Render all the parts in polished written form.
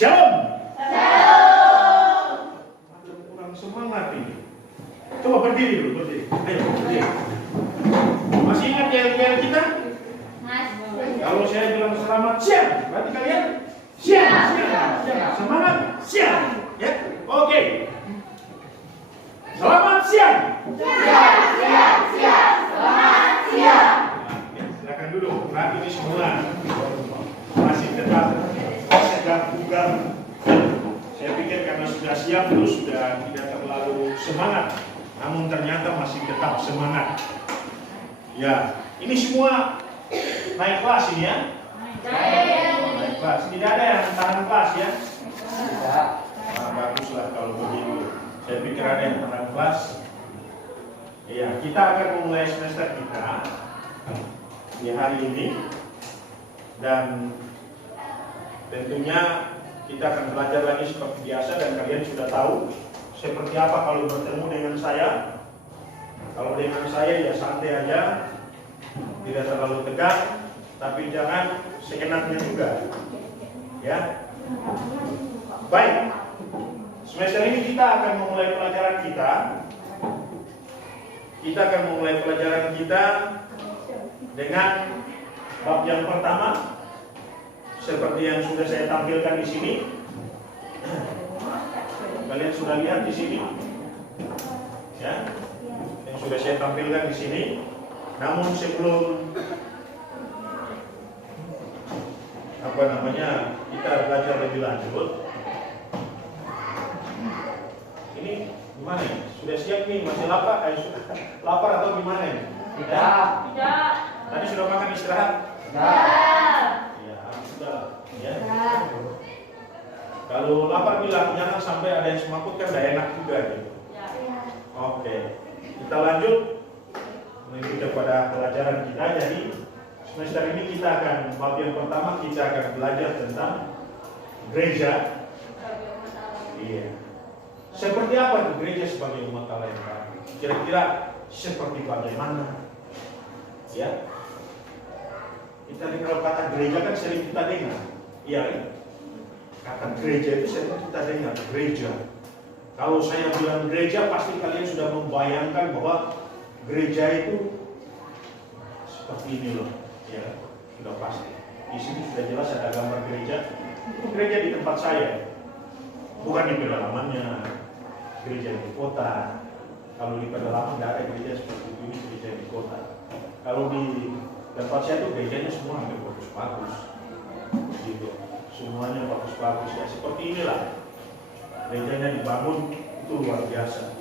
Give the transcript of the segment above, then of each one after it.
Shalom. Shalom. Ada kurang semangat ini. Coba berdiri dulu, berdiri. Ayo, berdiri. Masih ingat yel-yel kita? Kalau saya bilang selamat siang, berarti kalian siang. Semangat siang. Ya, oke. Selamat siang. Siang. Selamat siang. Ya, silakan duduk. Nanti ini semua masih tetap segar-bugar. Saya pikir karena sudah siap, terus sudah tidak terlalu semangat. Namun ternyata masih tetap semangat. Ya, ini semua naik kelas ini ya? Naik kelas. Tidak ada yang tahan kelas ya? Tidak. Nah, baguslah kalau begitu. Saya pikir ada yang tahan kelas. Ya, kita akan memulai semester kita di hari ini. Dan tentunya kita akan belajar lagi seperti biasa dan kalian sudah tahu seperti apa kalau bertemu dengan saya. Kalau dengan saya ya santai aja, tidak terlalu tegang, tapi jangan sekenaknya juga. Ya. Baik. Semester ini kita akan memulai pelajaran kita. Kita akan memulai pelajaran kita dengan bab yang pertama. Seperti yang sudah saya tampilkan di sini. Kalian sudah lihat di sini. Ya. Yang sudah saya tampilkan di sini. Namun sebelum kita belajar lebih lanjut. Ini gimana ya? Sudah siap nih? Masih lapar? Lapar atau gimana ya? Tidak. Tadi sudah makan istirahat? Tidak. Sudah, ya. Kalau lapar bilang, jangan sampai ada yang semaput kan gak enak juga gitu. Oke, kita lanjut menuju kepada pelajaran kita. Jadi semester ini kita akan bab yang pertama kita akan belajar tentang gereja. Iya. Seperti apa itu gereja sebagai umat Allah yang baru? Kira-kira seperti bagaimana? Ya. Kita dengar kata gereja kan sering kita dengar, iya kan? Kata gereja itu sering kita dengar, gereja. Kalau saya bilang gereja, pasti kalian sudah membayangkan bahwa gereja itu seperti ini loh, ya sudah pasti. Di sini sudah jelas ada gambar gereja. Gereja di tempat saya, bukan di pedalamannya, gereja di kota. Kalau di pedalaman tidak ada gereja seperti ini, gereja di kota. Kalau di tempat saya tuh gerejanya semua hampir bagus-bagus, gitu. Semuanya bagus-bagus ya. Seperti inilah gerejanya dibangun itu luar biasa.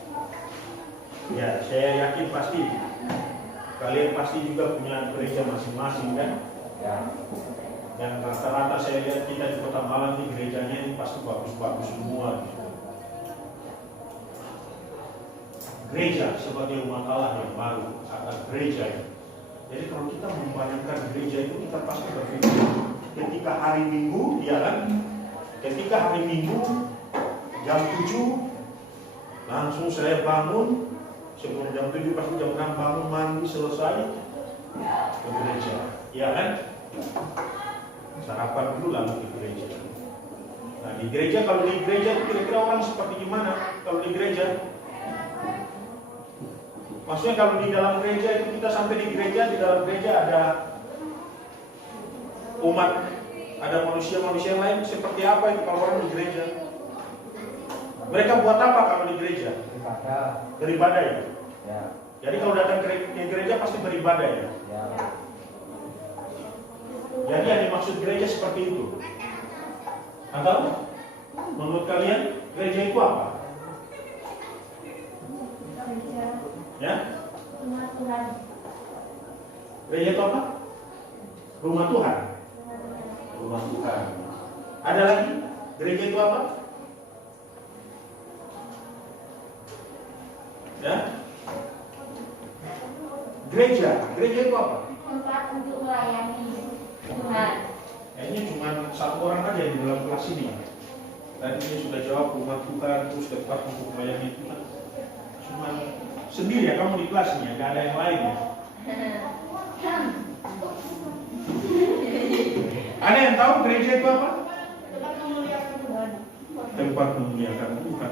Ya, saya yakin pasti kalian pasti juga punya gereja masing-masing kan? Ya. Yang rata-rata saya lihat kita di Kota Malang di gerejanya ini pasti bagus-bagus semua. Gitu. Gereja sebagai umat Allah yang baru, kata gereja ini. Jadi kalau kita membayangkan gereja itu kita pasti berpikir ketika hari Minggu, ya kan? Ketika hari Minggu jam 7 langsung saya bangun, sebelum jam 7 pasti jam 6 bangun mandi selesai ke gereja, ya kan? Sarapan dulu lalu ke gereja. Nah di gereja, kalau di gereja itu kira-kira orang seperti gimana? Kalau di gereja? Maksudnya kalau di dalam gereja itu kita sampai di gereja, di dalam gereja ada umat, ada manusia-manusia lain seperti apa itu kalau orang di gereja? Mereka buat apa kalau di gereja? Beribadah ya? Ya. Jadi kalau datang ke gereja pasti beribadah ya? Ya. Jadi yang dimaksud gereja seperti itu. Atau menurut kalian gereja itu apa? Ya? Rumah Tuhan. Gereja itu apa? Rumah Tuhan. Rumah Tuhan. Ada lagi? Gereja itu apa? Ya? Gereja itu apa? Tempat untuk melayani Tuhan. Kayaknya cuma satu orang aja di dalam kelas ini. Tadi dia sudah jawab rumah Tuhan, terus tempat untuk melayani Tuhan. Cuma sendiri ya kamu di kelasnya, nggak ada yang lain ya? Ada yang tahu gereja itu apa? tempat memuliakan Tuhan.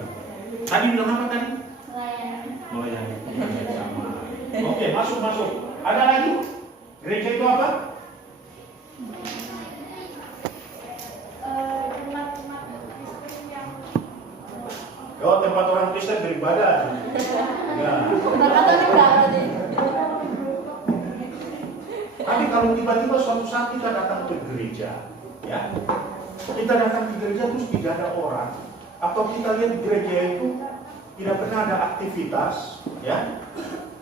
Tadi bilang apa tadi? Melayani. Melayani Tuhan yang sama. Oke, masuk. Ada lagi? Gereja itu apa? Oh, tempat orang Kristen beribadah. Ya. Tapi kalau tiba-tiba suatu saat kita datang ke gereja, ya, kita datang ke gereja terus tidak ada orang, atau kita lihat gereja itu tidak pernah ada aktivitas, ya,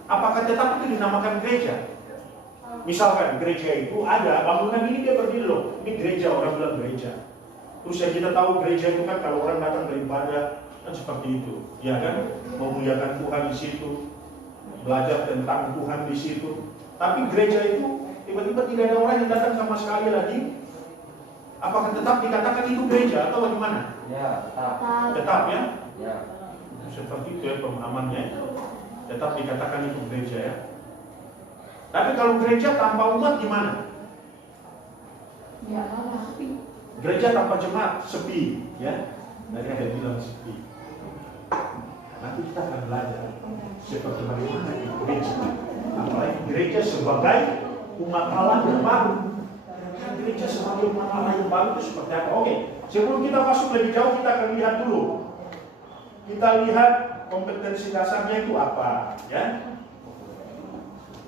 apakah tetap itu dinamakan gereja? Misalkan gereja itu ada bangunan ini dia berdiri loh, ini gereja, orang bilang gereja. Terus ya kita tahu gereja itu kan kalau orang datang beribadah kan seperti itu, ya kan, memuliakan Tuhan di situ, belajar tentang Tuhan di situ. Tapi gereja itu tiba-tiba tidak ada orang yang datang sama sekali lagi. Apakah tetap dikatakan itu gereja atau bagaimana? Ya, Tetap ya? ya. Seperti itu ya pemahamannya. Tetap dikatakan itu gereja ya. Tapi kalau gereja tanpa umat gimana? Ya, Gereja tanpa jemaat sepi ya. Tadi ada bilang sepi. Nanti kita akan belajar seperti bagaimana itu gereja. Apalagi gereja sebagai umat Allah yang baru. Gereja sebagai umat Allah yang baru itu seperti apa? Oke, sebelum kita masuk lebih jauh kita akan lihat dulu. Kita lihat kompetensi dasarnya itu apa, ya?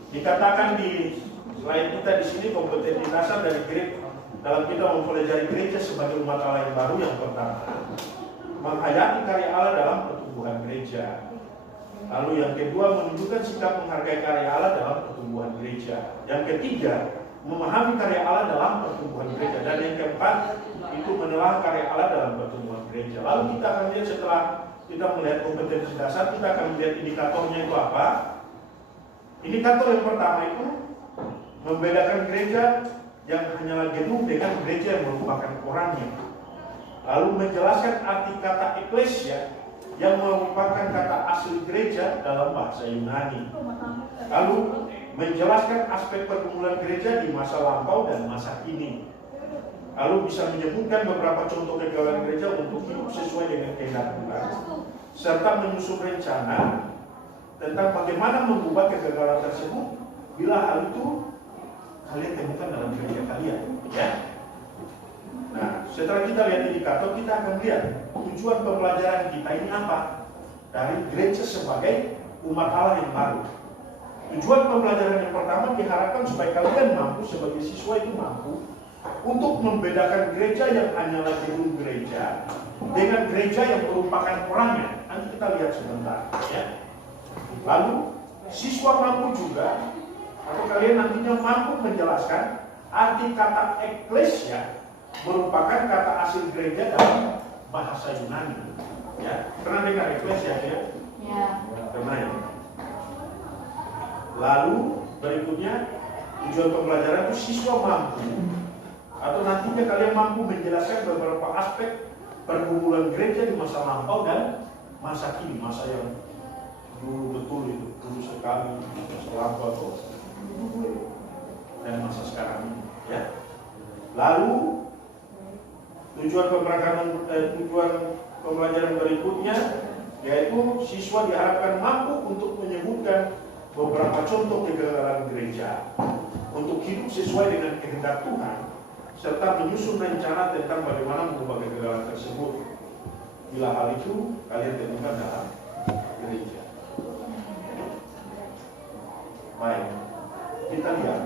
Dikatakan di slide kita di sini kompetensi dasar dari gereja dalam kita mempelajari gereja sebagai umat Allah yang baru. Yang pertama, menghayati karya Allah dalam pertumbuhan gereja. Lalu yang kedua, menunjukkan sikap menghargai karya Allah dalam pertumbuhan gereja. Yang ketiga, memahami karya Allah dalam pertumbuhan gereja. Dan yang keempat, itu menelaah karya Allah dalam pertumbuhan gereja. Lalu kita akan lihat setelah kita melihat kompetensi dasar, kita akan melihat indikatornya itu apa. Indikator yang pertama itu membedakan gereja yang hanyalah gedung dengan gereja yang merupakan orangnya. Lalu menjelaskan arti kata eklesia yang merupakan kata asli gereja dalam bahasa Yunani. Lalu menjelaskan aspek pergumulan gereja di masa lampau dan masa kini. Lalu bisa menyebutkan beberapa contoh kegagalan gereja untuk hidup sesuai dengan kehendak Tuhan, serta menyusun rencana tentang bagaimana mengubah kegagalan tersebut bila hal itu kalian temukan dalam gereja kalian, ya. Nah, setelah kita lihat indikator, kita akan lihat tujuan pembelajaran kita ini apa dari gereja sebagai umat Allah yang baru. Tujuan pembelajaran yang pertama diharapkan supaya kalian mampu sebagai siswa itu mampu untuk membedakan gereja yang hanyalah gedung gereja dengan gereja yang merupakan orangnya. Nanti kita lihat sebentar, ya. Lalu siswa mampu juga, atau kalian nantinya mampu menjelaskan arti kata eklesia merupakan kata asli gereja dalam bahasa Yunani. Ya, pernah dengar eklesia ya? Ya. Pernah ya? Lalu berikutnya tujuan pembelajaran itu siswa mampu atau nantinya kalian mampu menjelaskan beberapa aspek pergumulan gereja di masa lampau dan masa kini, masa yang dulu betul itu, dulu sekali, masa lampau atau dan masa sekarang ini, ya. Lalu tujuan pembelajaran berikutnya yaitu siswa diharapkan mampu untuk menyebutkan beberapa contoh kegagalan gereja untuk hidup sesuai dengan kehendak Tuhan, serta menyusun rencana tentang bagaimana mengubah kegagalan tersebut bila hal itu kalian temukan dalam gereja. Baik, kita lihat.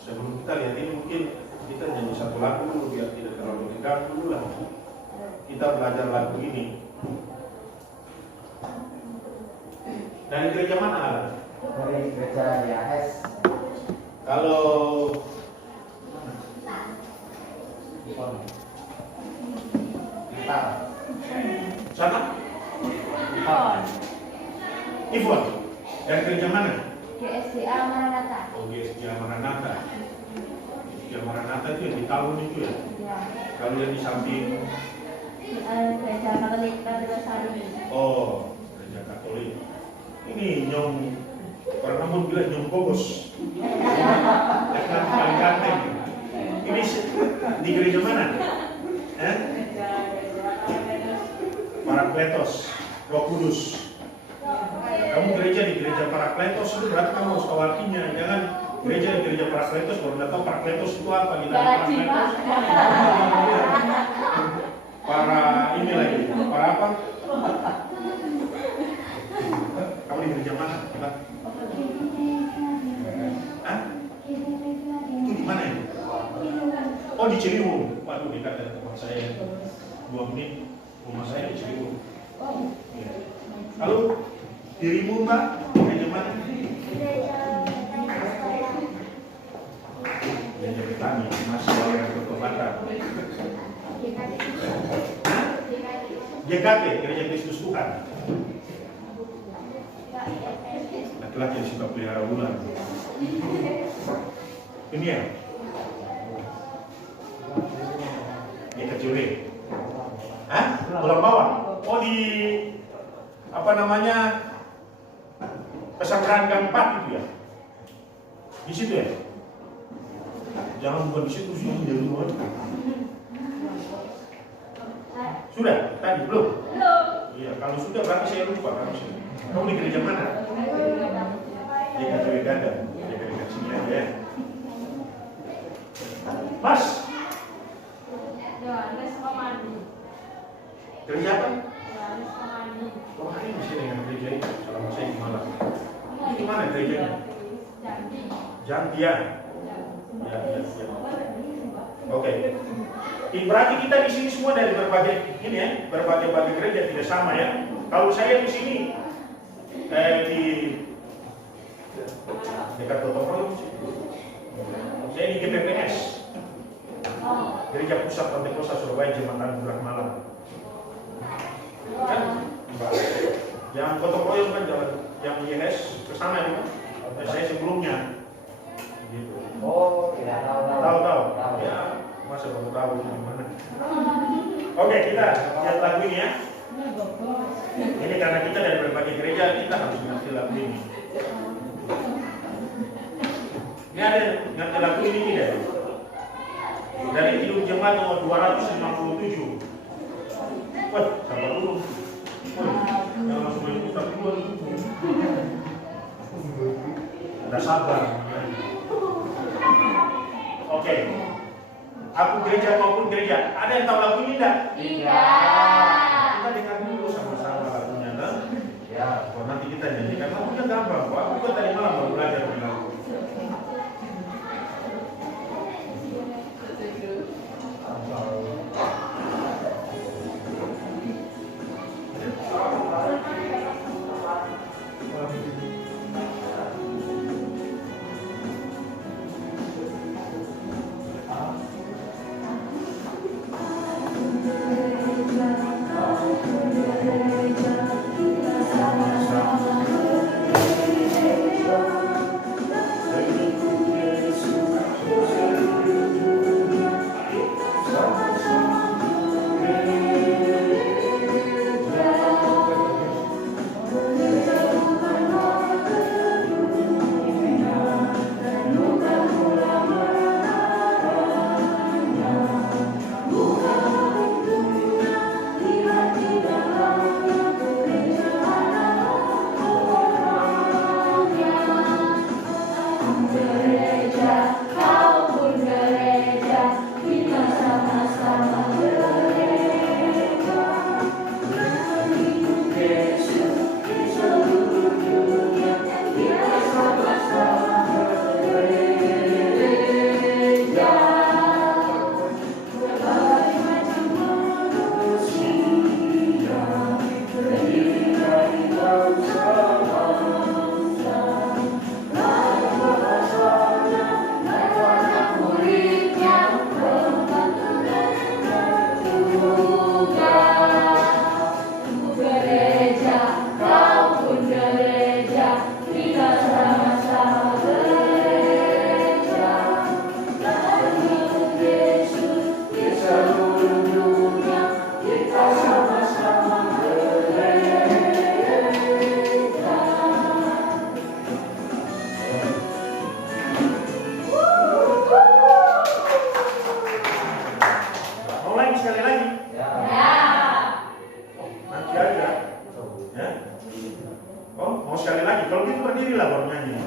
Sebelum kita lihat ini mungkin kita nyanyi satu lagu dulu biar tidak terlalu tegang dulu lah. Kita belajar lagu ini. Dari gereja mana Alan? Dari gereja YAS. Kalau Kita. siapa? Ivon. Dari gereja mana? GSDA Maranatha. Oh, GSDA Maranatha. GSDA Maranatha itu yang di tahun itu ya? Ya. Kalau yang di samping Gereja Katolik Sari. oh, gereja Katolik. Ini Nyong pernah pun bilang Nyong Bogos. Dengan paling ganteng. Ini Ini di gereja mana? Parakletos, Roh Kudus. Kamu gereja di gereja Parakletos itu berarti kamu harus tahu artinya. Jangan gereja di gereja Parakletos baru nggak tahu Parakletos itu apa di dalam Parakletos. Para ini lagi, para apa? Kamu di gereja mana? Hah? Itu di mana ya? Oh di Ciliwung. Waduh dekat dari tempat saya. 2 menit rumah saya di Ciliwung. Ya. Lalu dirimu Mbak, gereja mana? Gereja Petani, masih layanan pertobatan. GKT, Gereja Kristus Tuhan. Laki-laki yang suka pelihara ular. Ini ya? GKJW. Hah? Tulang bawah? Oh di apa namanya? Pesantren Gang 4 itu ya? Di situ ya? Jangan bukan di situ sih, di luar. Sudah? Tadi belum? Belum. Iya, kalau sudah berarti saya lupa kamu sih. Kamu di gereja mana? Di gereja Ganda. Di gereja sini aja ya. Mas, Yohanes Komandi. gereja apa? Yohanes Komandi. Oh, ini masih dengan gereja ini. Selama saya di Malang. Ini di mana gerejanya? Jambi. Jambi ya. Ya. Oke. Berarti kita di sini semua dari berbagai ini ya, berbagai gereja tidak sama ya. Kalau saya di sini di dekat Totoro, saya di GPPS, Gereja Pusat Pentekosta Surabaya Jembatan Bulak Malam. Kan? Yang Gotong Royong kan jalan, yang IHS ke sana ya. Saya sebelumnya. Gitu. Oh, tidak tahu. Tahu. Ya, masa baru tahu di mana. Oke, kita lihat lagu ini ya. Ini karena kita dari berbagai gereja, kita harus ngerti lagu ini. Ini ada ngerti lagu ini tidak? Dari Kidung Jemaat nomor 257. Wah, sabar dulu. Jangan langsung main putar dulu. Ada sabar. Oke. Aku gereja maupun gereja. Ada yang tahu lagu ini enggak? Tidak. Kita dengar dulu sama-sama lagunya, kan? Ya, nanti kita nyanyikan lagunya gampang. Aku juga tadi malam baru belajar lagu. Mau sekali lagi, kalau gitu berdirilah baru nyanyi.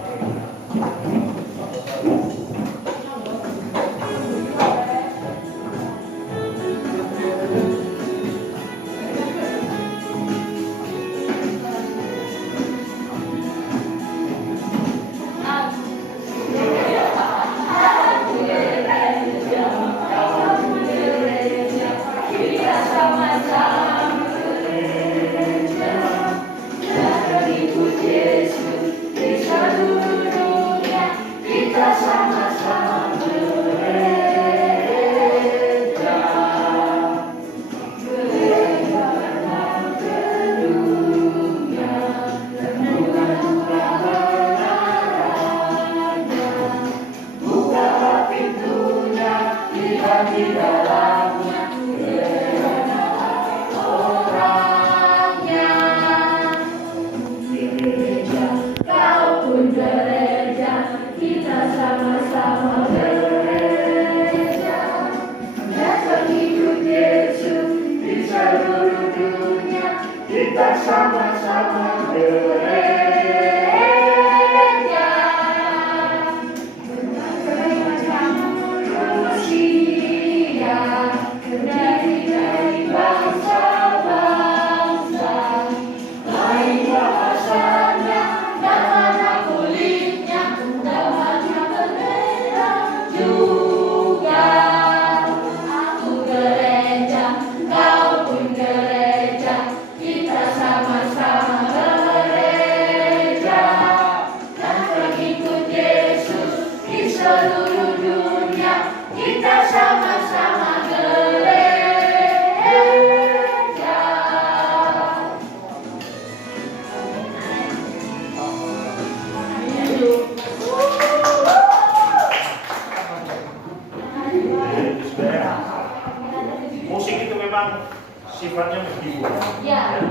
Musik itu memang sifatnya menghibur. Ya.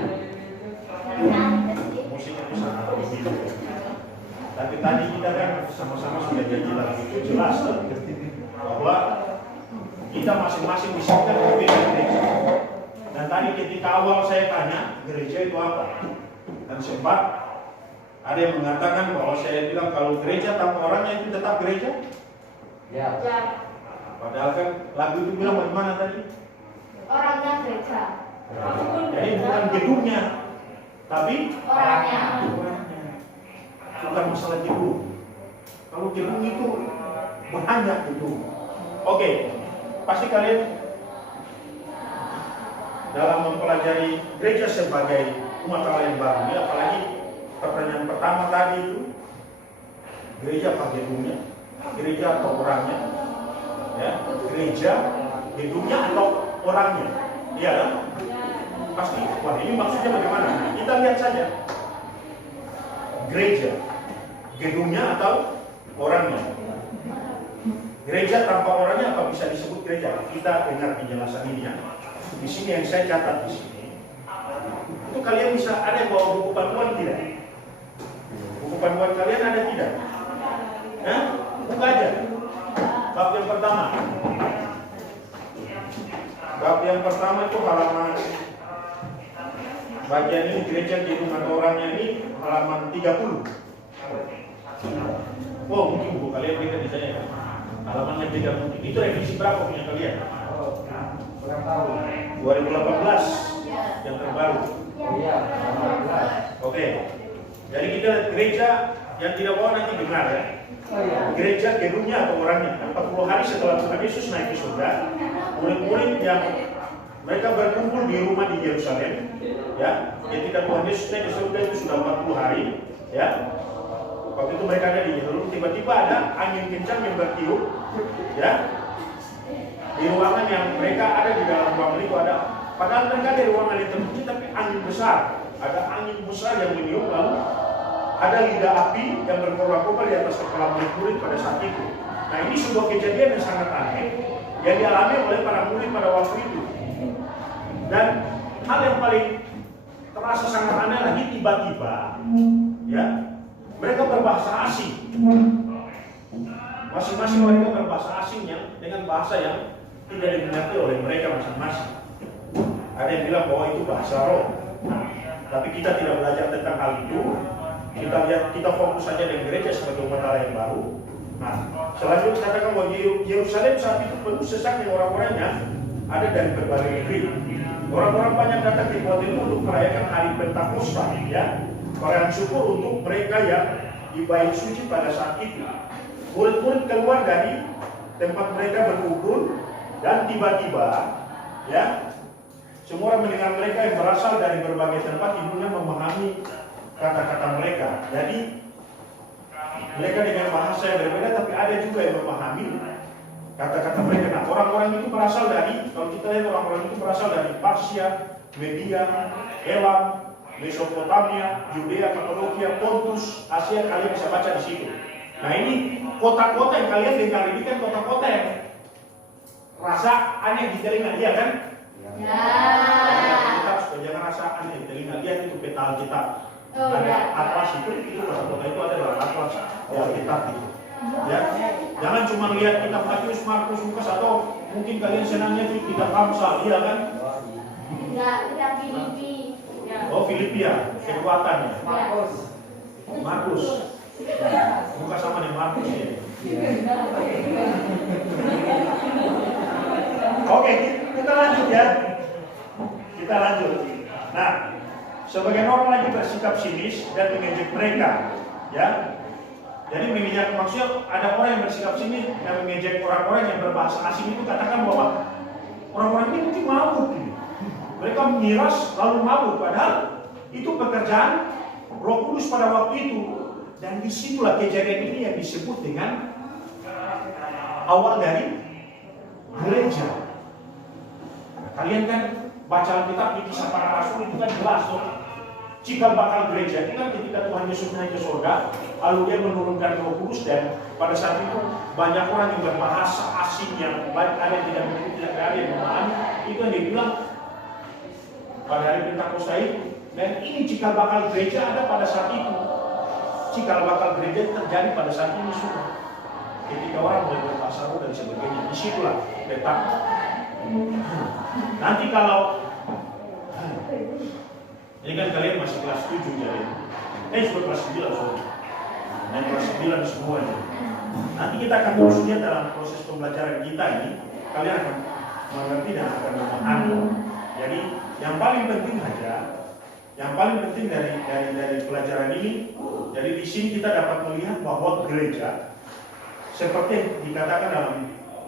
Musik itu sangat menghibur. Tapi tadi kita kan sama-sama sudah janji lagi itu jelas bahwa kita masing-masing di sini kan berbeda gereja. Dan tadi ketika awal saya tanya gereja itu apa, dan sempat ada yang mengatakan bahwa saya bilang kalau gereja tanpa orangnya itu tetap gereja. Ya. Ya. Padahal kan lagu itu bilang bagaimana tadi? Orangnya gereja. Jadi bukan gedungnya, tapi Orangnya. bukan masalah gedung. Kalau gedung itu banyak gedung. Oke, pasti kalian dalam mempelajari gereja sebagai umat Allah yang baru, ya, apalagi pertanyaan pertama tadi itu gereja apa gedungnya, gereja atau orangnya, ya, gereja gedungnya atau orangnya, ya, pasti. Wah, ini maksudnya bagaimana? Kita lihat saja gereja gedungnya atau orangnya. Gereja tanpa orangnya apa bisa disebut gereja? Kita dengar penjelasan ini ya. Di sini yang saya catat di sini, itu kalian bisa ada yang bawa buku panduan tidak? Buku panduan kalian ada tidak? Hah? Buka aja. Bab yang pertama. Bab yang pertama itu halaman bagian ini gereja gedung atau orangnya ini halaman 30. Oh, mungkin buku kalian beda di sana ya. Halamannya beda mungkin. Itu revisi berapa punya kalian? Kurang tahu. 2018 yang terbaru. Iya, 18. Oke. Jadi kita lihat gereja yang tidak bawa nanti dengar ya. Oh iya. Gereja gedungnya atau orangnya. 40 hari setelah Tuhan Yesus naik ke surga, murid-murid yang mereka berkumpul di rumah di Yerusalem, ya. Ketika Tuhan Yesus naik ke surga itu sudah 40 hari, ya. Waktu itu mereka ada di Yerusalem, tiba-tiba ada angin kencang yang bertiup, ya. Di ruangan yang mereka ada di dalam ruangan itu ada, padahal mereka ada di ruangan yang terkunci, tapi angin besar, ada angin besar yang meniup, lalu ada lidah api yang berkobar-kobar di atas kepala murid-murid pada saat itu. Nah, ini sebuah kejadian yang sangat aneh yang dialami oleh para murid pada waktu itu. Dan hal yang paling terasa sangat aneh lagi, tiba-tiba, ya, mereka berbahasa asing. Masing-masing mereka berbahasa asingnya dengan bahasa yang tidak dimengerti oleh mereka masing-masing. Ada yang bilang bahwa itu bahasa roh. Tapi kita tidak belajar tentang hal itu. Kita lihat, kita fokus saja dengan gereja sebagai umat Allah yang baru. Nah, selanjutnya katakan bahwa Yerusalem saat itu penuh sesak dengan orang-orangnya ada dari berbagai negeri. Orang-orang banyak datang di kota itu untuk merayakan hari Pentakosta, ya. Perayaan syukur untuk mereka yang di bait suci pada saat itu. Murid-murid keluar dari tempat mereka berkumpul dan tiba-tiba, ya, semua orang mendengar mereka yang berasal dari berbagai tempat ibunya memahami kata-kata mereka. Jadi mereka dengan bahasa yang berbeda, tapi ada juga yang memahami kata-kata mereka. Nah, orang-orang itu berasal dari, kalau kita lihat orang-orang itu berasal dari Parsia, Media, Elam, Mesopotamia, Yudea, Kapadokia, Pontus, Asia. Kalian bisa baca di situ. Nah, ini kota-kota yang kalian dengar ini kan kota-kota yang rasa aneh di telinga, iya kan? Ya. Kita supaya jangan rasa aneh di telinga. Lihat itu peta Alkitab. Ada atlas itu kota-kota itu ada dalam atlas di Alkitab itu. Ya, jangan cuma lihat kitab Matius, Markus, Lukas, atau mungkin kalian senangnya di kitab Amsal, iya kan? Tidak Filipi. Oh, Filipi ya, kekuatannya. Markus. Bukan sama dengan Markus ya. Oke, kita lanjut ya. Kita lanjut. Nah, sebagian orang lagi bersikap sinis dan mengejek mereka, ya. Jadi mengejek, maksudnya ada orang yang bersikap sinis dan mengejek orang-orang yang berbahasa asing itu, katakan bahwa orang-orang ini mungkin mabuk. Mereka menyiras lalu mabuk, padahal itu pekerjaan Roh Kudus pada waktu itu. Dan disitulah kejadian ini yang disebut dengan awal dari gereja. Kalian kan baca Alkitab di Kisah Para Rasul itu kan jelas tuh. Cikal bakal gereja itu kan ketika Tuhan Yesus naik ke surga, lalu dia menurunkan Roh Kudus, dan pada saat itu banyak orang yang berbahasa asing yang baik ada yang tidak mengerti, ada yang memahami. Itu yang dibilang pada hari Pentakosta itu. Dan ini cikal bakal gereja ada pada saat itu. Cikal bakal gereja terjadi pada saat ini sudah. Ketika orang mulai berbahasa roh dan sebagainya, disitulah letak. Nanti kalau ini kan kalian masih kelas 7 jadi. Sudah kelas 9 sorry. Dan kelas 9 semuanya. Nanti kita akan terus lihat dalam proses pembelajaran kita ini, kalian akan mengerti dan akan memahami. Jadi yang paling penting aja, yang paling penting dari pelajaran ini, jadi di sini kita dapat melihat bahwa gereja seperti yang dikatakan dalam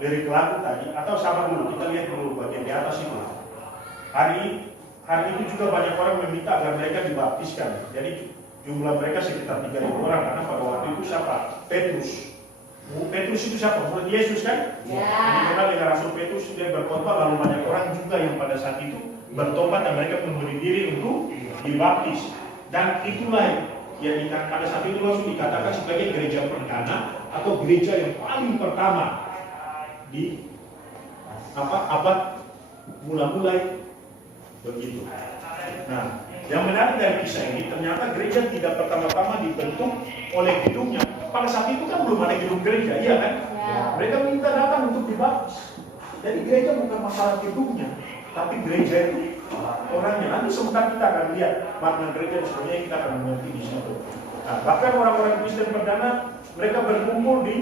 lirik lagu tadi, atau sabar dulu, kita lihat dulu bagian di atas itu. Hari itu juga banyak orang meminta agar mereka dibaptiskan. Jadi jumlah mereka sekitar 3.000 orang, karena pada waktu itu siapa? Petrus. Petrus itu siapa? Murid Yesus kan? Ya. Dikenal dengan Rasul Petrus, dia berkhotbah, lalu banyak orang juga yang pada saat itu bertobat dan mereka memberi diri untuk dibaptis. Dan itulah yang pada saat itu langsung dikatakan sebagai gereja perdana atau gereja yang paling pertama di abad mula-mulai begitu. Nah, yang menarik dari kisah ini, ternyata gereja tidak pertama-tama dibentuk oleh gedungnya. Pada saat itu kan belum ada gedung gereja, iya kan? Ya. Mereka minta datang untuk dibaptis. Jadi gereja bukan masalah gedungnya, tapi gereja itu orangnya. Nanti sebentar kita akan lihat makna gereja, sebenarnya kita akan mengerti di situ. Nah, bahkan orang-orang Kristen perdana mereka berkumpul di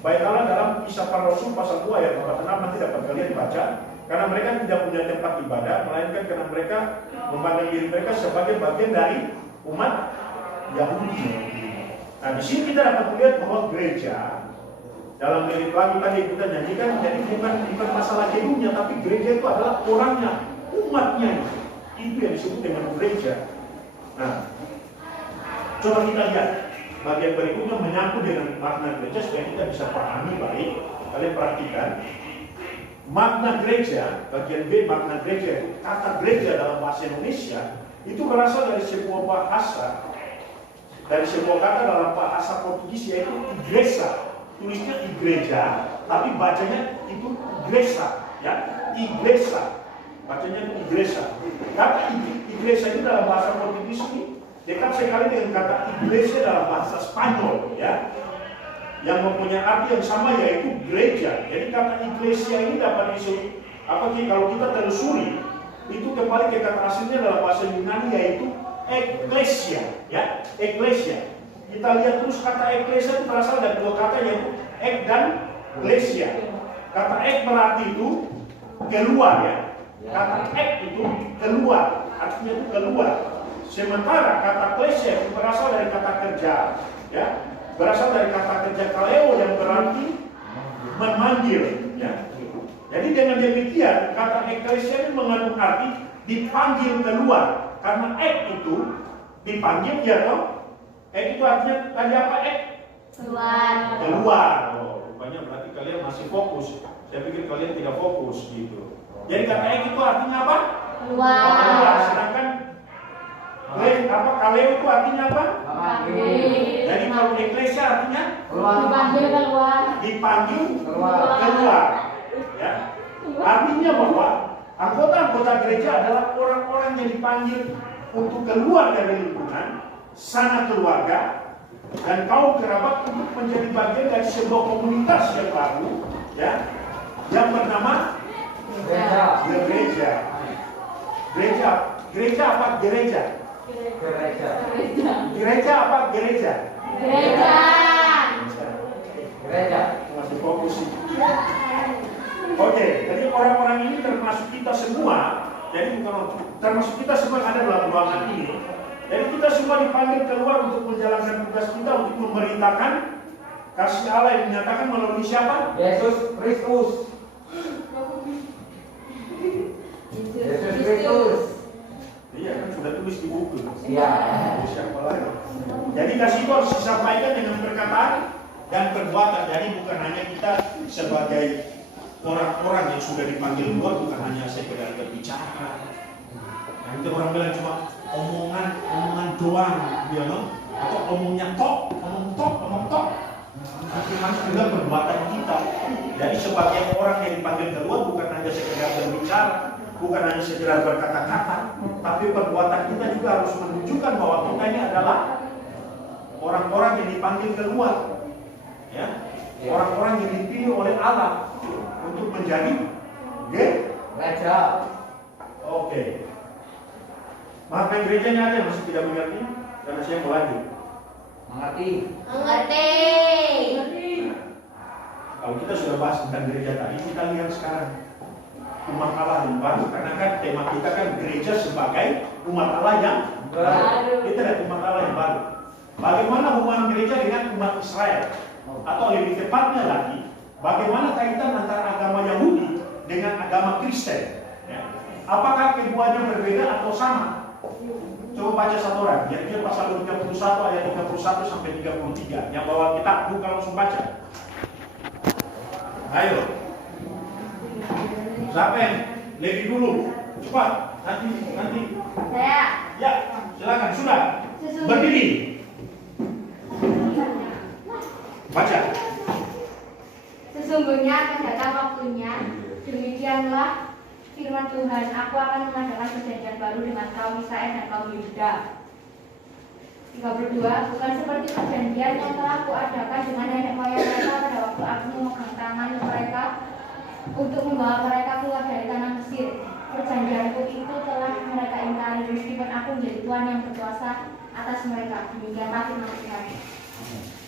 Bait Allah dalam Kisah Para Rasul pasal 2 ayat 46, nanti dapat kalian baca. Karena mereka tidak punya tempat ibadah, melainkan karena mereka memandang diri mereka sebagai bagian dari umat Yahudi. Nah, di sini kita dapat melihat bahwa gereja dalam lirik lagu tadi kita nyanyikan, jadi bukan masalah gedungnya, tapi gereja itu adalah orangnya, umatnya. Itu yang disebut dengan gereja. Nah, coba kita lihat bagian berikutnya menyangkut dengan makna gereja supaya kita bisa pahami baik. Kalian perhatikan makna gereja, bagian B makna gereja itu, kata gereja dalam bahasa Indonesia itu berasal dari sebuah bahasa, dari sebuah kata dalam bahasa Portugis yaitu igreja. Tulisnya igreja, tapi bacanya itu igreja, ya, igreja. Bacanya itu igreja. Kata igreja itu dalam bahasa Portugis ini dekat sekali dengan kata iglesia dalam bahasa Spanyol, ya, yang mempunyai arti yang sama yaitu gereja. Jadi kata iglesia ini dapat disebut kalau kita telusuri itu kembali ke kata aslinya dalam bahasa Yunani yaitu eklesia, ya, eklesia. Kita lihat terus kata eklesia itu berasal dari dua kata yaitu ek dan klesia. Kata ek berarti itu keluar, ya. Kata ek itu keluar, artinya itu keluar. Sementara kata klesia itu berasal dari kata kerja, ya, berasal dari kata kerja kaleo yang berarti memanggil, ya. Jadi dengan demikian kata eklesia ini mengandung arti dipanggil keluar, karena ek itu dipanggil, ya toh. Ek itu artinya tadi apa ek? Keluar. Keluar. Oh, rupanya berarti kalian masih fokus. Saya pikir kalian tidak fokus gitu. Jadi kata ek itu artinya apa? Keluar. Keluar. Sedangkan kaleo itu artinya apa? Dipanggil. Jadi kalau eklesia artinya Dipanggil keluar. dipanggil Keluar. keluar. Ya. Artinya bahwa anggota-anggota gereja adalah orang-orang yang dipanggil untuk keluar dari lingkungan sana keluarga dan kaum kerabat untuk menjadi bagian dari sebuah komunitas yang baru, ya, yang bernama gereja. Gereja apa gereja? Gereja apa gereja? Gereja. Masih fokus sih. Oke, jadi orang-orang ini termasuk kita semua. Jadi bukan termasuk kita semua yang ada dalam ruangan ini. Jadi kita semua dipanggil keluar untuk menjalankan tugas kita untuk memberitakan kasih Allah yang dinyatakan melalui siapa? Yesus Kristus. Yesus Kristus. Iya kan sudah tulis di buku. Iya. Siapa lagi? Jadi kasih itu harus disampaikan dengan perkataan dan perbuatan. Jadi bukan hanya kita sebagai orang-orang yang sudah dipanggil keluar, bukan hanya sekedar berbicara. Nanti orang bilang cuma omongan doang, dia loh, atau omong tok. Tapi masih juga perbuatan kita. Jadi sebagai orang yang dipanggil keluar bukan hanya sekedar berbicara, bukan hanya sekedar berkata-kata, tapi perbuatan kita juga harus menunjukkan bahwa kita ini adalah orang-orang yang dipanggil keluar, ya, orang-orang yang dipilih oleh Allah untuk menjadi Gereja. Oke. Maafkan gerejanya ada yang masih tidak mengerti, karena saya mau lanjut. Mengerti. Kalau kita sudah bahas tentang gereja tadi, kita lihat sekarang umat Allah yang baru. Karena kan tema kita kan gereja sebagai umat Allah yang baru. Kita lihat umat Allah yang baru. Bagaimana hubungan gereja dengan umat Israel? Atau lebih tepatnya lagi, bagaimana kaitan antara agama Yahudi dengan agama Kristen? Ya. Apakah keduanya berbeda atau sama? Coba baca satu orang, Yeremia pasal 31 ayat 31 sampai 33. Yang bawa kitab buka langsung baca. Ayo. Siapa yang lebih dulu? Cepat. Nanti. Saya. Ya, silakan sudah. Berdiri. Baca. Sesungguhnya akan datang waktunya, demikianlah firman Tuhan, aku akan mengadakan perjanjian baru dengan kaum Israel dan kaum Yehuda. 32. Bukan seperti perjanjian yang telah kuadakan dengan nenek moyang mereka pada waktu aku memegang tangan mereka untuk membawa mereka keluar dari tanah Mesir. Perjanjianku itu telah mereka ingkari, meskipun aku menjadi Tuhan yang berkuasa atas mereka. Demikianlah firman Tuhan.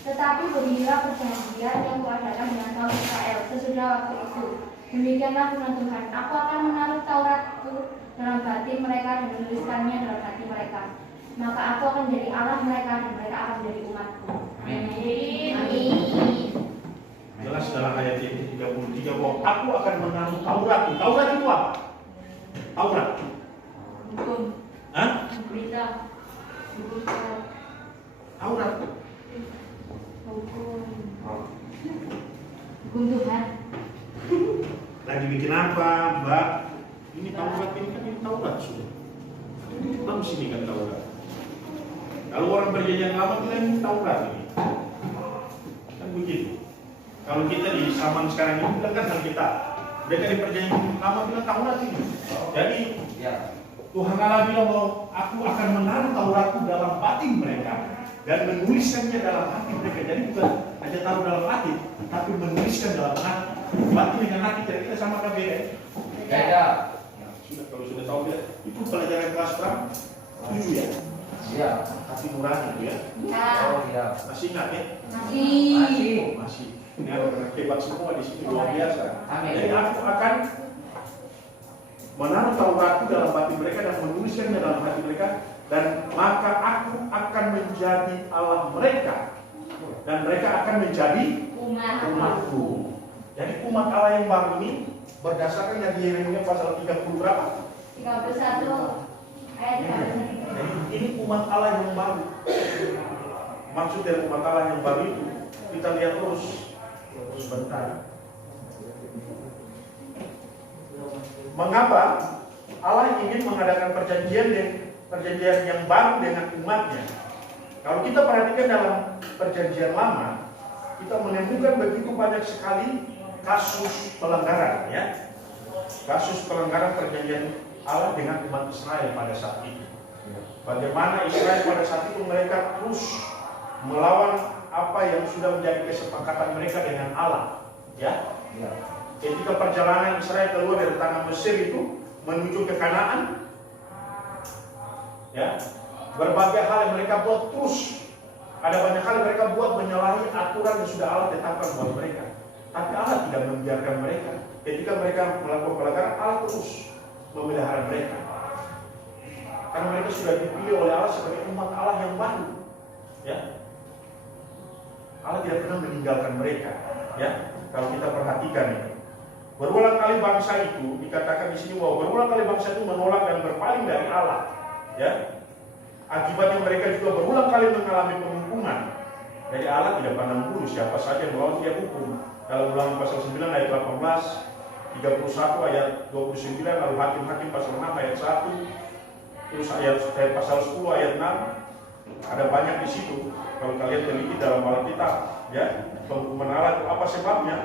Tetapi beginilah perjanjian yang kuadakan dengan kaum Israel sesudah waktu itu. Demikianlah firman Tuhan, aku akan menaruh Tauratku dalam batin mereka dan menuliskannya dalam hati mereka. Maka aku akan menjadi Allah mereka dan mereka akan menjadi umatku. Amin. Jelas dalam ayat yang 33 bahwa aku akan menaruh Taurat. Taurat itu apa? Taurat. Hukum. Hah? Berita. Taurat. Hukum Tuhan. Lagi bikin apa, Mbak? Ini Taurat, ini kan ini Taurat sudah. Kita mesti bikin Taurat. Kalau orang perjanjian lama bilang ini Taurat ini. Kan begitu. Kalau kita di zaman sekarang ini bilang kan kita. Mereka di perjanjian lama bilang Taurat ini. Jadi Tuhan Allah bilang bahwa aku akan menaruh Tauratku dalam batin mereka dan menuliskannya dalam hati mereka. Jadi bukan hanya taruh dalam hati, tapi menuliskan dalam hati. Batin dengan hati kita sama kan beda. Beda. Sudah kalau sudah tahu ya, itu pelajaran kelas berapa? 7 ya. Iya. Hati nurani itu ya. Ya. Oh iya. Masih ingat ya? Masih. Oh, masih. Ini anak hebat semua di sini luar biasa. Amin. Jadi aku akan menaruh Tauratku dalam hati mereka dan menuliskannya dalam hati mereka, dan maka aku akan menjadi Allah mereka dan mereka akan menjadi umatku. Jadi umat Allah yang baru ini berdasarkan dari Yeremia pasal 30 berapa? 31 ayat 31. Jadi ini umat Allah yang baru. Maksud dari umat Allah yang baru itu kita lihat terus sebentar. Mengapa Allah ingin mengadakan perjanjian yang baru dengan umatnya? Kalau kita perhatikan dalam perjanjian lama, kita menemukan begitu banyak sekali kasus pelanggaran, ya, kasus pelanggaran perjanjian Allah dengan umat Israel pada saat itu. Bagaimana Israel pada saat itu mereka terus melawan apa yang sudah menjadi kesepakatan mereka dengan Allah, ya. Ketika perjalanan Israel keluar dari tanah Mesir itu menuju ke Kanaan, ya, berbagai hal yang mereka buat terus. Ada banyak hal yang mereka buat menyalahi aturan yang sudah Allah tetapkan buat mereka. Tapi Allah tidak membiarkan mereka. Ketika mereka melakukan pelanggaran, Allah terus memelihara mereka. Karena mereka sudah dipilih oleh Allah sebagai umat Allah yang baru, ya. Allah tidak pernah meninggalkan mereka, ya. Kalau kita perhatikan ini, berulang kali bangsa itu dikatakan di sini bahwa berulang kali bangsa itu menolak dan berpaling dari Allah, ya. Akibatnya mereka juga berulang kali mengalami penghukuman. Jadi Allah tidak pernah membunuh siapa saja bahwa dia hukum. Dalam Ulangan pasal 9 ayat 18, 31 ayat 29, lalu Hakim-Hakim pasal 6 ayat 1, terus ayat pasal 10 ayat 6, ada banyak di situ. Kalau kalian teliti dalam Alkitab, ya, penghukuman Allah itu apa sebabnya?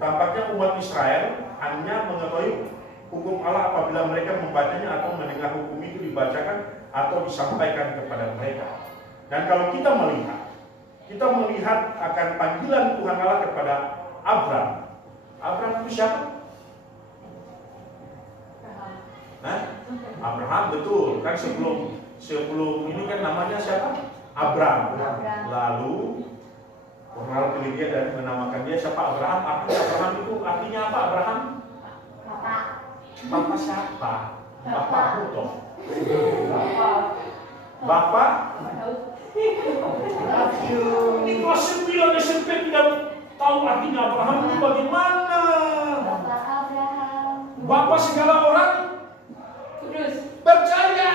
Tampaknya umat Israel hanya mengetahui hukum Allah apabila mereka membacanya atau mendengar hukum itu dibacakan atau disampaikan kepada mereka. Dan kalau kita melihat akan panggilan Tuhan Allah kepada Abraham. Abraham itu siapa? Abraham, betul. Kan sebelum ini kan namanya siapa? Abraham. Lalu orang pilih dia dan menamakan dia siapa? Abraham. Artinya Abraham itu artinya apa? Abraham? Bapak siapa? Bapak Huto. Bapak? Ini kelas 9 SMP tidak tahu artinya Abraham itu bagaimana? Bapak segala orang percaya.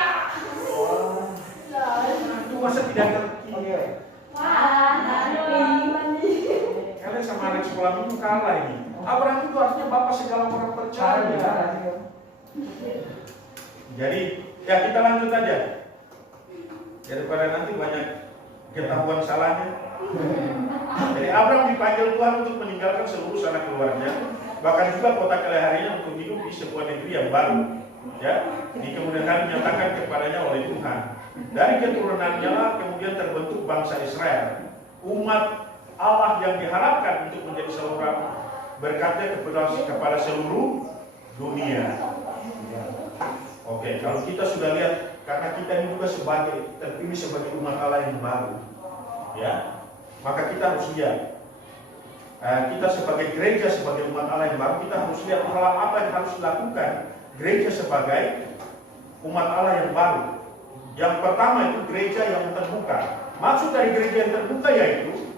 Itu masa tidak ngerti. Kalian sama anak sekolah itu kalah ini. Abraham itu artinya bapak segala orang percaya. Jadi ya kita lanjut aja. Daripada nanti banyak ketahuan salahnya. Jadi Abraham dipanggil Tuhan untuk meninggalkan seluruh sanak keluarga, bahkan juga kota kelahirannya untuk hidup di sebuah negeri yang baru. Ya, di kemudian hari dinyatakan kepadanya oleh Tuhan. Dari keturunannya lah kemudian terbentuk bangsa Israel, umat Allah yang diharapkan untuk menjadi seorang berkatnya kepada seluruh dunia. Oke, kalau kita sudah lihat, karena kita ini juga terpilih sebagai umat Allah yang baru, ya, maka kita harus lihat. Kita sebagai gereja, sebagai umat Allah yang baru, kita harus lihat hal apa yang harus dilakukan gereja sebagai umat Allah yang baru. Yang pertama itu gereja yang terbuka. Maksud dari gereja yang terbuka yaitu,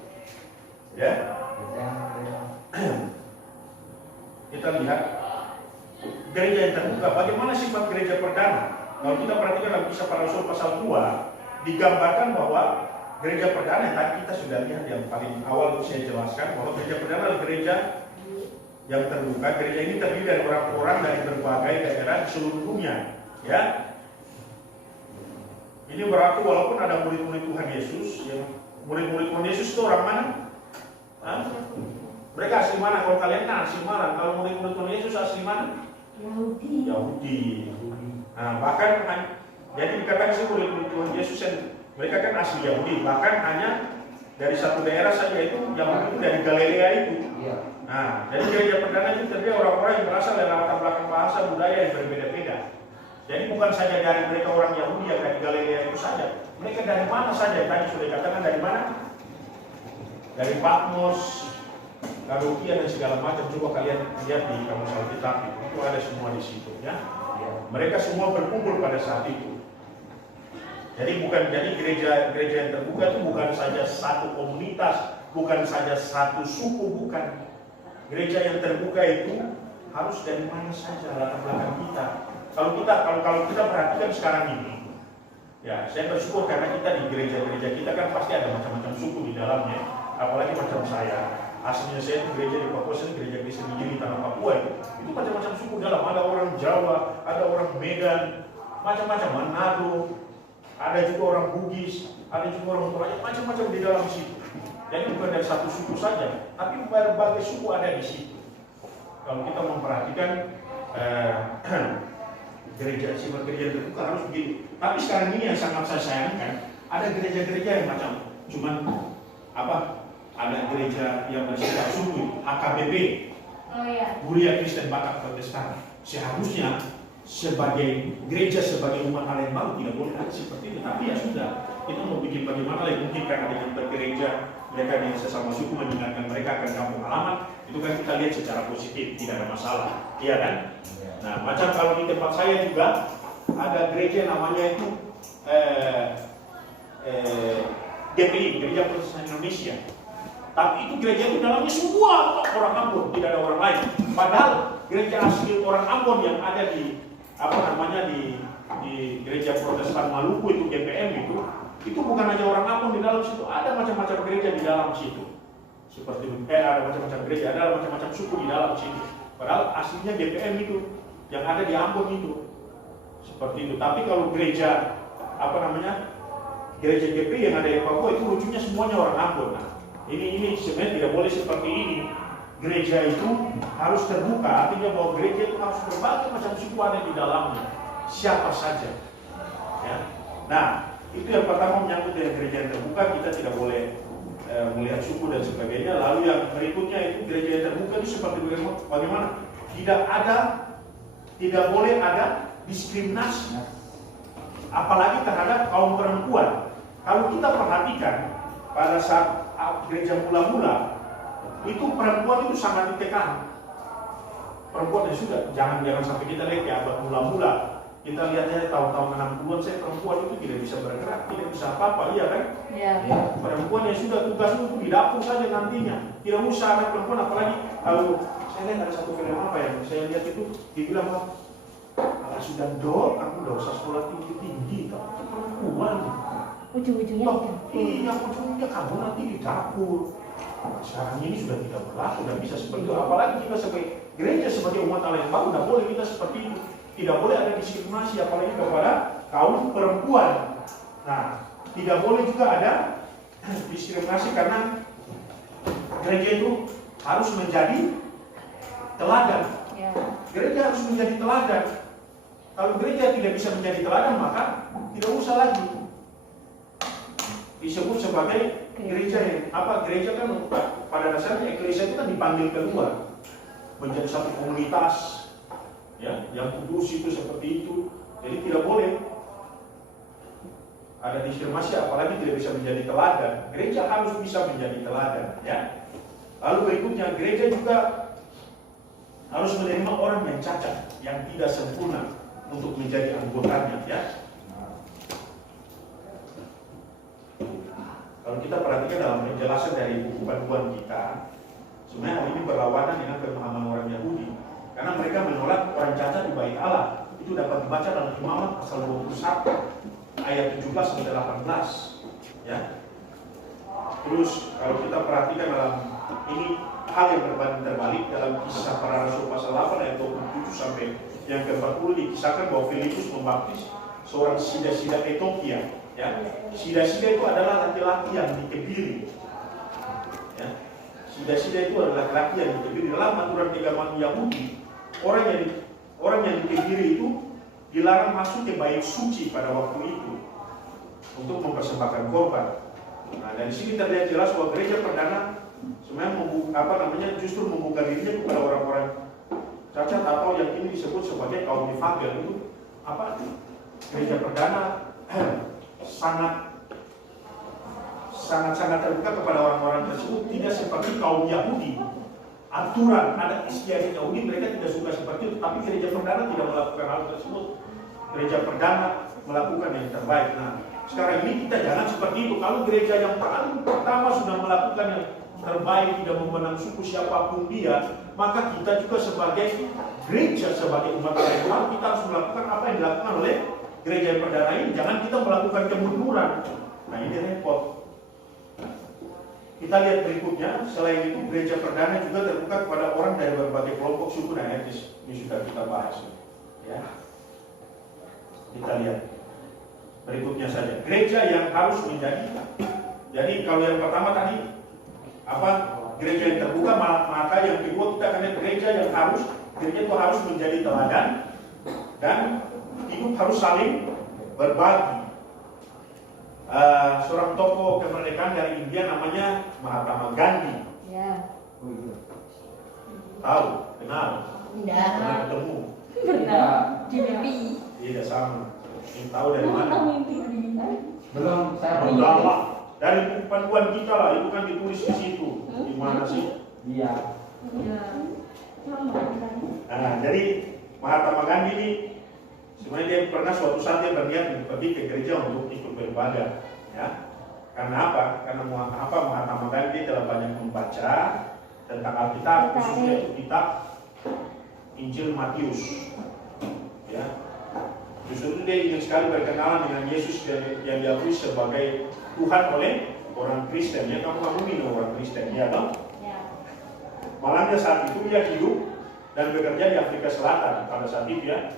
ya, kita lihat gereja yang terbuka. Bagaimana sifat gereja perdana? Kalau kita perhatikan dalam Kisah Para Rasul pasal 2, digambarkan bahwa gereja perdana yang tadi kita sudah lihat yang paling awal itu saya jelaskan bahwa gereja perdana adalah gereja yang terbuka. Gereja ini terdiri dari orang-orang dari berbagai daerah di seluruh dunia, ya. Ini berarti walaupun ada murid-murid Tuhan Yesus, yang murid-murid Tuhan Yesus itu orang mana? Mereka asli mana? Kalau kalian kan asli mana? Kalau murid-murid Tuhan Yesus asli mana? Yahudi. Nah, bahkan jadi dikatakan sih murid-murid Tuhan Yesus yang mereka kan asli Yahudi, bahkan hanya dari satu daerah saja, itu Yahudi dari Galilea itu. Nah, jadi gereja perdana itu terdiri orang-orang yang berasal dari latar belakang bahasa budaya yang berbeda-beda. Jadi bukan saja dari mereka orang Yahudi yang dari Galilea itu saja, mereka dari mana saja. Tadi sudah dikatakan dari mana? Dari Patmos, Karukia dan segala macam. Coba kalian lihat di kamus Alkitab itu ada semua di situ ya. Mereka semua berkumpul pada saat itu. Jadi gereja yang terbuka itu bukan saja satu komunitas, bukan saja satu suku, bukan. Gereja yang terbuka itu harus dari mana saja latar belakang kita. Kalau kita perhatikan sekarang ini, ya saya bersyukur karena kita di gereja-gereja kita kan pasti ada macam-macam suku di dalamnya. Apalagi macam saya, aslinya saya di gereja di Papua, gereja Kristen di tanah Papua itu macam-macam suku dalam. Ada orang Jawa, ada orang Medan, macam-macam Manado, ada juga orang Bugis, ada juga orang Toraja, macam-macam di dalam situ. Jadi bukan dari satu suku saja, tapi berbagai suku ada di situ. Kalau kita memperhatikan gereja terbuka harus begitu. Tapi sekarang ini yang sangat saya sayangkan, ada gereja-gereja yang macam cuman ada gereja yang bersifat suku, HKBP, Kuria Kristen Batak Protestan. Seharusnya sebagai gereja, sebagai umat Allah yang baru tidak boleh ada seperti itu. Tapi ya sudah, itu mau bikin bagaimana lagi, mungkin karena dengan bergereja mereka di sesama suku mendengarkan mereka akan kampung halaman, itu kan kita lihat secara positif, tidak ada masalah, iya kan? Nah, macam kalau di tempat saya juga ada gereja namanya itu GPI, Gereja Protestan Indonesia. Tapi itu gereja itu dalamnya semua orang Ambon, tidak ada orang lain. Padahal gereja asli orang Ambon yang ada di di gereja Protestan Maluku itu GPM itu bukan hanya orang Ambon di dalam situ, ada macam-macam gereja di dalam situ. Seperti ada macam-macam gereja, ada macam-macam suku di dalam situ. Padahal aslinya GPM itu yang ada di Ambon itu seperti itu. Tapi kalau gereja gereja GPI yang ada di Papua itu lucunya semuanya orang Ambon. Nah, ini sebenarnya tidak boleh seperti ini. Gereja itu harus terbuka, artinya bahwa gereja itu harus berbagai macam suku ada di dalamnya, siapa saja. Ya. Nah, itu yang pertama menyangkut dengan gereja yang terbuka, kita tidak boleh melihat suku dan sebagainya. Lalu yang berikutnya itu gereja yang terbuka itu seperti bagaimana? Tidak boleh ada diskriminasi, apalagi terhadap kaum perempuan. Kalau kita perhatikan pada saat gereja mula-mula itu perempuan itu sangat ditekan. Perempuan ya sudah, jangan sampai kita lihat ya abad mula-mula. Kita lihatnya tahun-tahun 60-an saya perempuan itu tidak bisa bergerak, tidak bisa apa-apa, iya kan? Iya. Perempuan yang sudah tugasnya untuk di dapur saja nantinya. Tidak usah anak perempuan, apalagi kalau saya lihat ada satu film apa yang saya lihat itu dibilang kalau sudah aku udah usah sekolah tinggi-tinggi, itu perempuan. Ujung-ujungnya iya, ujungnya kamu nanti di dapur. Sekarang ini sudah tidak berlaku, dan bisa seperti itu. Apalagi kita sebagai gereja, sebagai umat Allah yang baru, tidak boleh kita seperti itu. Tidak boleh ada diskriminasi, apalagi kepada kaum perempuan. Nah, tidak boleh juga ada diskriminasi karena gereja itu harus menjadi teladan. Gereja harus menjadi teladan. Kalau gereja tidak bisa menjadi teladan, maka tidak usah lagi disebut sebagai gereja yang gereja kan pada dasarnya eklesia itu kan dipanggil keluar menjadi satu komunitas ya yang kudus itu seperti itu. Jadi tidak boleh ada diskriminasi, apalagi tidak bisa menjadi teladan. Gereja harus bisa menjadi teladan ya. Lalu berikutnya, gereja juga harus menerima orang yang cacat, yang tidak sempurna untuk menjadi anggotanya ya. Kalau kita perhatikan dalam penjelasan dari buku panduan kita, sebenarnya hal ini berlawanan dengan pemahaman orang Yahudi. Karena mereka menolak orang cacat di bait Allah. Itu dapat dibaca dalam Imamat pasal 21 ayat 17 sampai 18. Ya. Terus kalau kita perhatikan dalam ini hal yang berbanding terbalik dalam Kisah Para Rasul pasal 8 ayat 27 sampai yang ke-40 dikisahkan bahwa Filipus membaptis seorang sida-sida Ethiopia. Ya, sida-sida itu adalah laki-laki yang dikebiri. Ya, sida-sida itu adalah laki-laki yang dikebiri. Dalam aturan agama Yahudi, orang yang dikebiri itu dilarang masuk ke bait suci pada waktu itu untuk mempersembahkan korban. Nah, dari sini terlihat jelas bahwa gereja perdana sebenarnya justru membuka dirinya kepada orang-orang cacat atau yang ini disebut sebagai kaum difabel itu gereja perdana sangat terbuka kepada orang-orang tersebut, tidak seperti kaum Yahudi. Aturan adat istiadat Yahudi mereka tidak suka seperti itu, tapi gereja perdana tidak melakukan hal tersebut. Gereja perdana melakukan yang terbaik. Nah, sekarang ini kita jangan seperti itu. Kalau gereja yang paling pertama sudah melakukan yang terbaik, tidak memandang suku siapapun dia, maka kita juga sebagai gereja, sebagai umat Tuhan, kita harus melakukan apa yang dilakukan oleh gereja yang perdana ini. Jangan kita melakukan kemunduran. Nah, ini repot. Kita lihat berikutnya. Selain itu, gereja perdana juga terbuka kepada orang dari berbagai kelompok suku dan etnis. Ini sudah kita bahas, ya. Kita lihat berikutnya saja. Gereja yang harus menjadi. Jadi kalau yang pertama tadi gereja yang terbuka, maka yang kedua kita akan lihat gereja yang gereja itu harus menjadi teladan dan hidup harus saling berbagi. Seorang tokoh kemerdekaan dari India namanya Mahatma Gandhi. Ya. Tahu? Kenal? Tidak. Pernah ketemu? Pernah. Di mimpi. Tidak sama. Ini tahu dari mana? Belum, saya belum. Enggak lah. Dari panduan kita lah, itu kan ditulis di situ. Di mana sih? Iya. Nah, jadi Mahatma Gandhi ini sebenarnya dia pernah suatu saat dia berniat pergi ke gereja untuk ikut beribadah, ya. Karena apa? Karena Mahatma Gandhi telah banyak membaca tentang Alkitab, khususnya itu kitab Injil Matius, ya. Justru dia ingin sekali berkenalan dengan Yesus yang diakui sebagai Tuhan oleh orang Kristen. Ya, kamu ngomongin orang Kristen, ya dong? Ya. Malahnya saat itu dia hidup dan bekerja di Afrika Selatan pada saat itu, ya.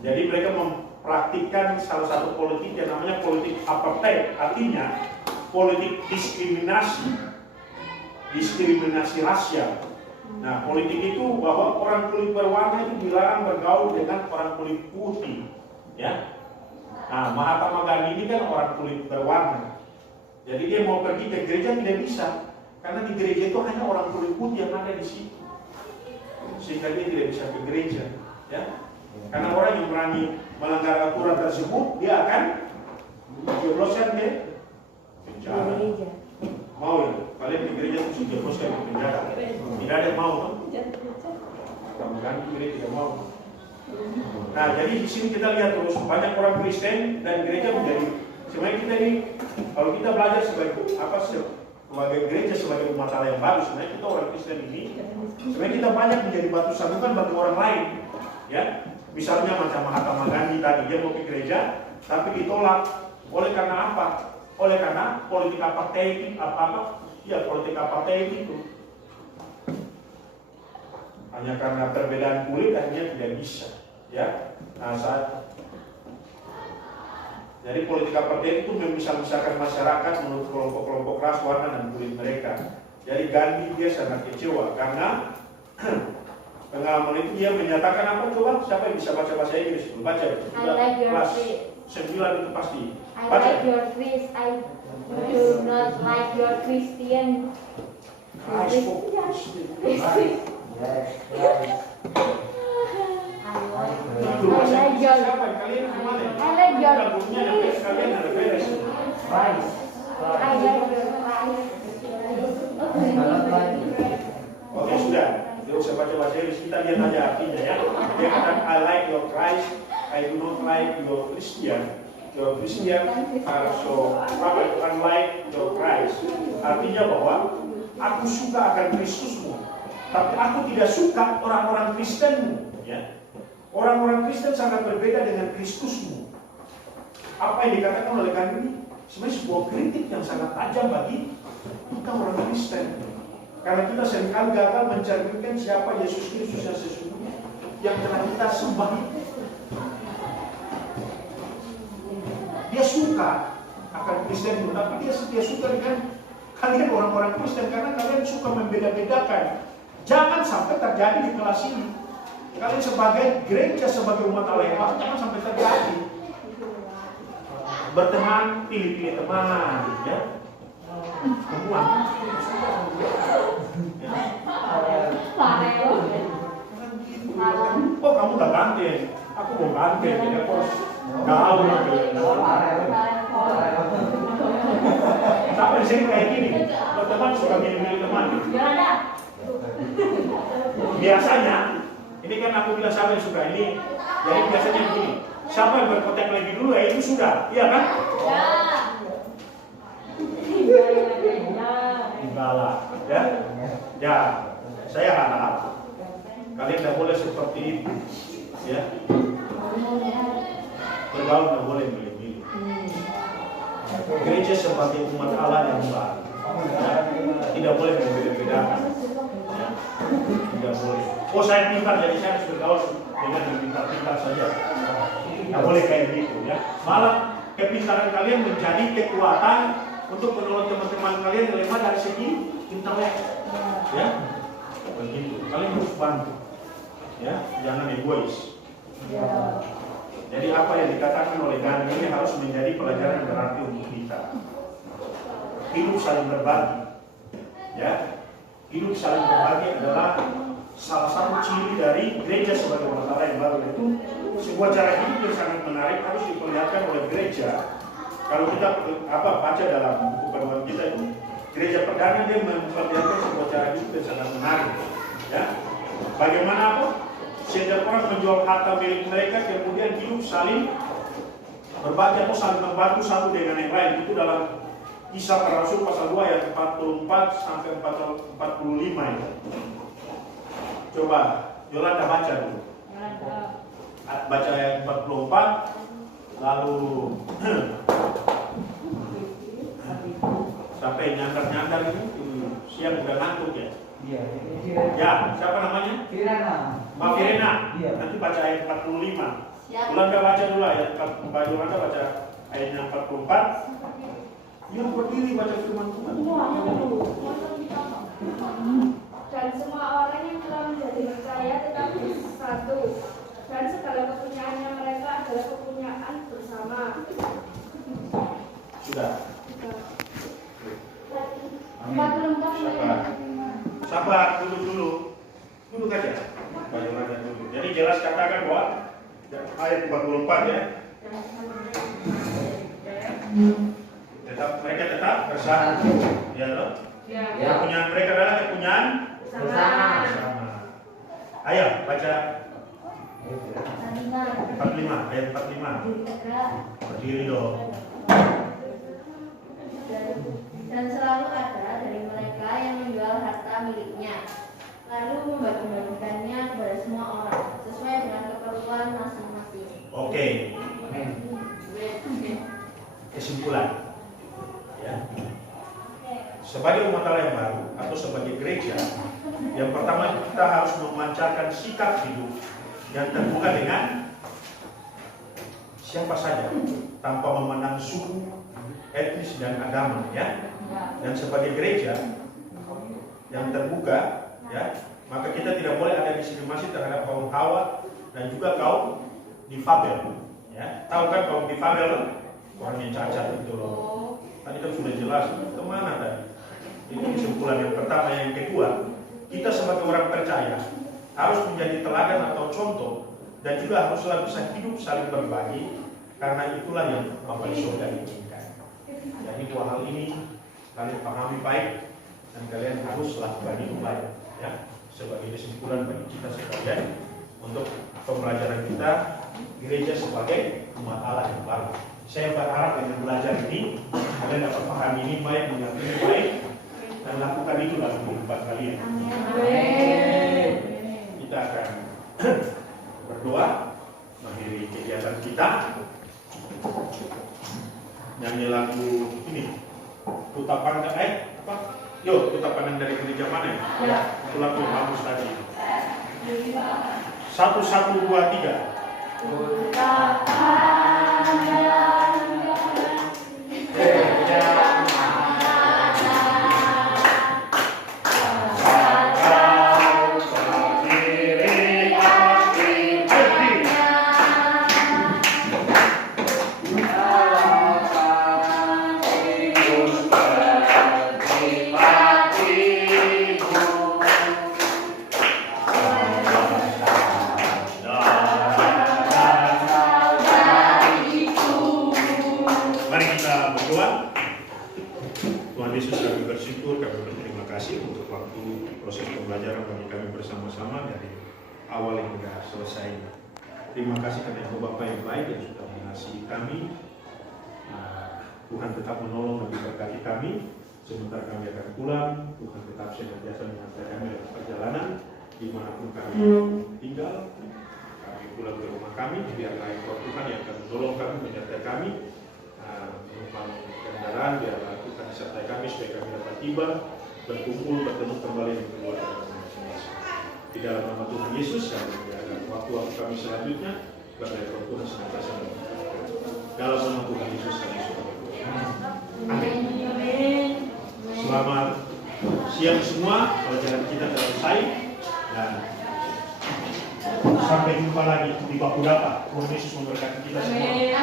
Jadi mereka mempraktikkan salah satu politik yang namanya politik apartheid, artinya politik diskriminasi rasial. Nah, politik itu bahwa orang kulit berwarna itu dilarang bergaul dengan orang kulit putih, ya. Nah, Mahatma Gandhi ini kan orang kulit berwarna. Jadi dia mau pergi ke gereja tidak bisa, karena di gereja itu hanya orang kulit putih yang ada di situ, sehingga dia tidak bisa ke gereja, ya. Karena orang yang berani melanggar aturan tersebut, dia akan dijebloskan ke penjara. Mau ya? Kalian di gereja itu dijebloskan ke penjara? Tidak ada yang mau, kan? Mudah-mudahan gereja tidak mau. Nah, jadi di sini kita lihat terus banyak orang Kristen dan gereja menjadi. Sebenarnya kita ini, kalau kita belajar sebagai gereja, sebagai umat Allah yang baru, sebenarnya kita orang Kristen ini, sebenarnya kita banyak menjadi batu sandungan bagi orang lain, ya. Misalnya macam Mahatma Gandhi tadi, dia mau ke gereja, tapi ditolak. Oleh karena apa? Oleh karena politik apartheid politik apartheid itu. Hanya karena perbedaan kulit akhirnya tidak bisa, ya. Nah, jadi politik apartheid itu memisah-misahkan masyarakat menurut kelompok-kelompok ras, warna, dan kulit mereka. Jadi Gandhi dia sangat kecewa karena pengalaman itu dia menyatakan apa? Coba siapa yang bisa baca bahasa Inggris? Baca. Kelas 9 itu pasti. I like your face. I do not like your Christian. I spoke Christian. Itu bahasa Inggris siapa? Kalian gimana? I like your Lagunya yang kalian ada beres. Rice. I like your eyes. Oke, sudah. Tidak usah baca bahasa Inggris, kita lihat aja artinya, ya. Dia kata I like your Christ, I do not like your Christian. Your Christian are so unlike your Christ. Artinya bahwa aku suka akan Kristusmu, tapi aku tidak suka orang-orang Kristenmu, ya. Orang-orang Kristen sangat berbeda dengan Kristusmu. Apa yang dikatakan oleh kami sebenarnya sebuah kritik yang sangat tajam bagi kita orang Kristen. Karena kita seringkali gagal mencerminkan siapa Yesus Kristus yang sesungguhnya yang telah kita sembah. Dia suka akan Kristen, tapi dia suka dengan kalian orang-orang Kristen karena kalian suka membeda-bedakan. Jangan sampai terjadi di kelas ini. Kalian sebagai gereja, sebagai umat Allah yang baru, jangan sampai terjadi. Berteman, pilih-pilih teman, ya. Temuan. Oh, kamu tak ganti. Aku aku mau ganti, jadi aku harus gaul gitu. Sampai di sini kayak gini, teman suka milih-milih teman. Biasanya, ini kan aku bilang siapa yang suka ini, jadi biasanya begini. Siapa yang berkontak lagi dulu ya itu sudah, iya kan? Galak, ya. Ya, saya harap kalian tidak boleh seperti itu, ya. Bergaul tidak boleh milih-milih. Gereja sebagai umat Allah yang baru, ya, tidak boleh membeda-bedakan, ya. Tidak boleh. Oh saya pintar jadi saya harus bergaul dengan yang pintar-pintar saja. Tidak boleh kayak gitu, ya. Malah kepintaran kalian menjadi kekuatan untuk menolong teman-teman kalian yang lemah dari segi intelek, ya. Begitu. Kalian harus bantu, ya. Jangan egois. Jadi apa yang dikatakan oleh Gandhi ini harus menjadi pelajaran berarti untuk kita. Hidup saling berbagi, ya. Hidup saling berbagi adalah salah satu ciri dari gereja sebagai umat Allah yang baru, itu sebuah cara hidup yang sangat menarik harus diperlihatkan oleh gereja. Kalau kita baca dalam buku penuhan kita itu, gereja perdana dia memperlihatkan sebuah cara hidup yang sangat menarik, ya. Bagaimana apa? Setiap orang menjual harta milik mereka, kemudian hidup saling berbagi atau saling membantu satu dengan yang lain. Itu dalam Kisah Para Rasul pasal 2 ayat 44 sampai 45 itu. Coba Yolanda baca dulu. Baca ayat 44 lalu sampai nyandar-nyandar itu siang udah ngantuk ya. Iya. Ya, siapa namanya? Firana. Mbak Firena. Iya. Nanti baca ayat 45. Yolanda baca dulu ayat 44. Yolanda baca ayatnya 44. Yang berdiri baca firman Tuhan. Dan semua orang yang telah menjadi percaya tetapi satu, dan segala kepunyaannya mereka adalah kepunyaan bersama. Sudah. Amin. Sabar dulu aja. Bagaimana dulu. Jadi jelas katakan bahwa ayat 44 ya. Mereka tetap bersatu. Ya loh. Ya. Kepunyaan mereka adalah kepunyaan Bersama. Ayo baca 45 ayat 45. Berdiri dong. Dan selalu ada dari mereka yang menjual harta miliknya, lalu membagi-bagikannya kepada semua orang sesuai dengan keperluan masing-masing. Oke. Kesimpulan. Ya. Sebagai umat Allah yang baru atau sebagai gereja, yang pertama kita harus memancarkan sikap hidup yang terbuka dengan siapa saja tanpa memandang suku, etnis dan agama, ya. Dan sebagai gereja yang terbuka, ya, maka kita tidak boleh ada diskriminasi terhadap kaum Hawa dan juga kaum difabel, ya. Tahu kan kaum difabel, orang yang cacat itu loh. Tadi kan sudah jelas kemana tadi. Ini kesimpulan yang pertama. Yang kedua, kita sebagai orang percaya harus menjadi teladan atau contoh dan juga haruslah bisa hidup saling berbagi, karena itulah yang Bapa di surga inginkan. Jadi dua hal ini kalian pahami baik dan kalian harus lakukan itu baik, ya, sebagai kesimpulan bagi kita sekalian untuk pembelajaran kita gereja sebagai umat Allah yang baru. Saya berharap dengan belajar ini kalian dapat paham ini baik, mengerti ini baik, dan lakukan itu dalam kehidupan kalian. Amin. Kita akan berdoa mengakhiri kegiatan kita. Nyanyi lagu ini, Tuta Pandang, Tuta Pandang dari gereja mana ya? Itu lagu yang bagus tadi. 1, 2, 3. Tuta Pandang gereja proses pembelajaran bagi kami bersama-sama dari awal hingga selesai. Terima kasih karena Ibu Bapak yang baik yang sudah mengasihi kami. Tuhan tetap menolong dan memberkati kami. Sebentar kami akan pulang, Tuhan tetap senantiasa menyertai kami dalam perjalanan dimanapun kami tinggal. Kami pulang ke rumah kami, biarlah Tuhan yang akan menolong kami, menyertai kami. Menumpang kendaraan, biarlah Tuhan disertai kami supaya kami dapat tiba, berkumpul, bertemu kembali dengan keluarga kami masing-masing. Di dalam nama Tuhan Yesus, kami menjaga waktu-waktu kami selanjutnya, biarlah Tuhan senantiasa memberkati. Dalam nama Tuhan Yesus kami sudah berdoa. Amin. Selamat siang semua, pelajaran kita telah selesai dan sampai jumpa lagi di baku dapat. Tuhan Yesus memberkati kita semua.